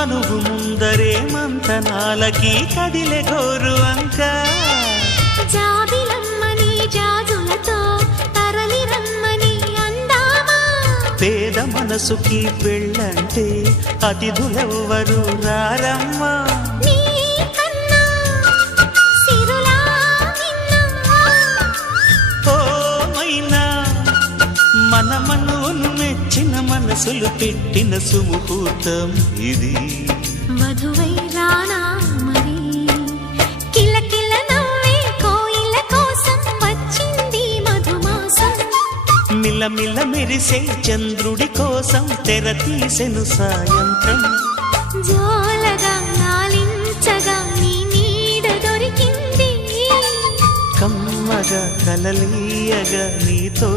మనువు ముందరే మంతనాలకి కదిలే గోరు అంక జాబిలమ్మని జాజులతో తరలి రమ్మని అందామా పేద మనసుకి పెళ్ళంటే అతిథులెవ్వరు రారమ్మా మన మనువును మెచ్చిన మనసులు పెట్టిన సుముహూర్తం ఇది వధువై రానా మరి కిలకిల నవ్వే కోయిల కోసం వచ్చింది మధుమాసం మిలమిల మెరిసే చంద్రుడి కోసం తెర తీసెను సాయంత్రం జోలగా లాలించగా నీ నీడ దొరికింది కమ్మగా కలలీయగా నీతో